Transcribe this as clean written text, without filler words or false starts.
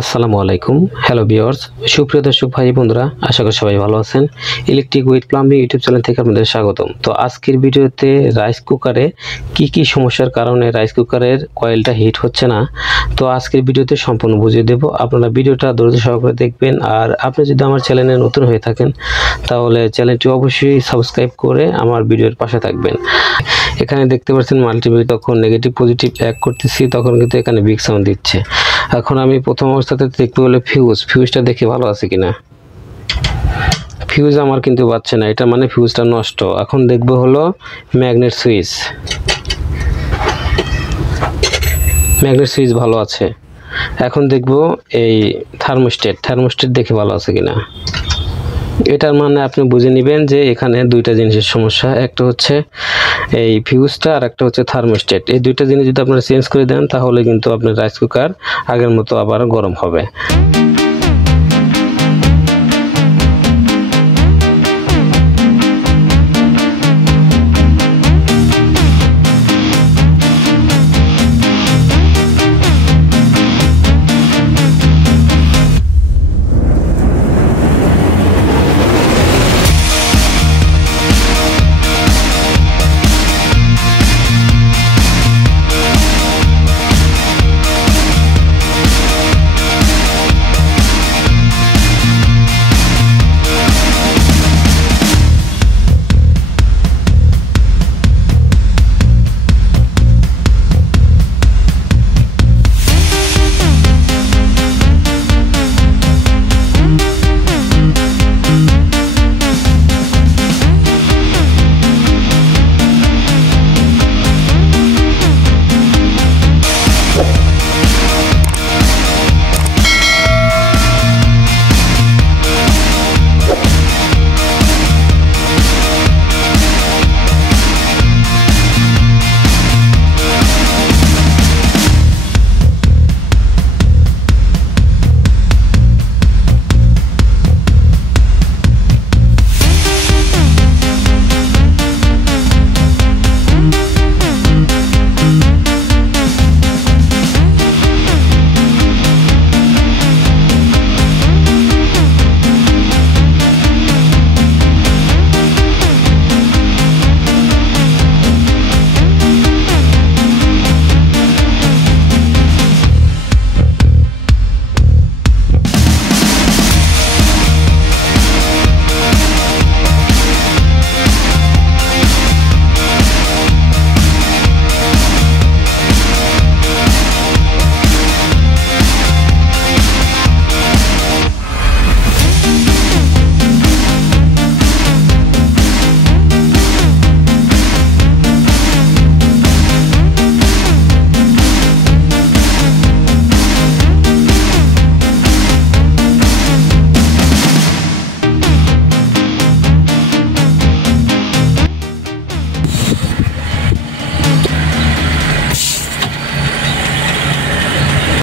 আসসালামু আলাইকুম, hello viewers, সুপ্রিয় দর্শক ভাই বন্ধুরা, আশা করি সবাই ভালো আছেন। Electric with plumbing YouTube channel থেকে আপনাদের স্বাগতম। তো আজকের ভিডিওতে রাইস কুকারে কি সমস্যার কারণে রাইস কুকারের কয়েলটা হিট হচ্ছে না, তো আজকের ভিডিওতে সম্পূর্ণ বুঝিয়ে দেব। আপনারা ভিডিওটা ধৈর্য সহকারে দেখবেন। আর আপনি যদি আমার চ্যানেলে নতুন হয়ে থাকেন তাহলে চ্যানেলটি অবশ্যই সাবস্ক্রাইব করে আমার ভিডিওর পাশে থাকবেন। এখানে দেখতে পাচ্ছেন মাল্টিমিটার তখন নেগেটিভ পজিটিভ এক করতেছি, তখন কিন্তু এখানে বিগ সাউন্ড দিচ্ছে। এখন আমি প্রথম অবস্থাতে দেখবো হলো ফিউজটা দেখে ভালো আছে কিনা। ফিউজ আমার কিন্তু বাজছে না, এটা মানে ফিউজটা নষ্ট। এখন দেখবো হলো ম্যাগনেট সুইচ ভালো আছে। এখন দেখবো এই থার্মোস্টেট দেখে ভালো আছে কিনা। এটার মানে আপনি বুঝে নেবেন যে এখানে দুইটা জিনিসের সমস্যা, একটা হচ্ছে এই ফিউজটা আর একটা হচ্ছে থার্মোস্টেট। এই দুইটা জিনিস যদি আপনারা চেঞ্জ করে দেন তাহলে কিন্তু আপনার রাইস কুকার আগের মতো আবার গরম হবে।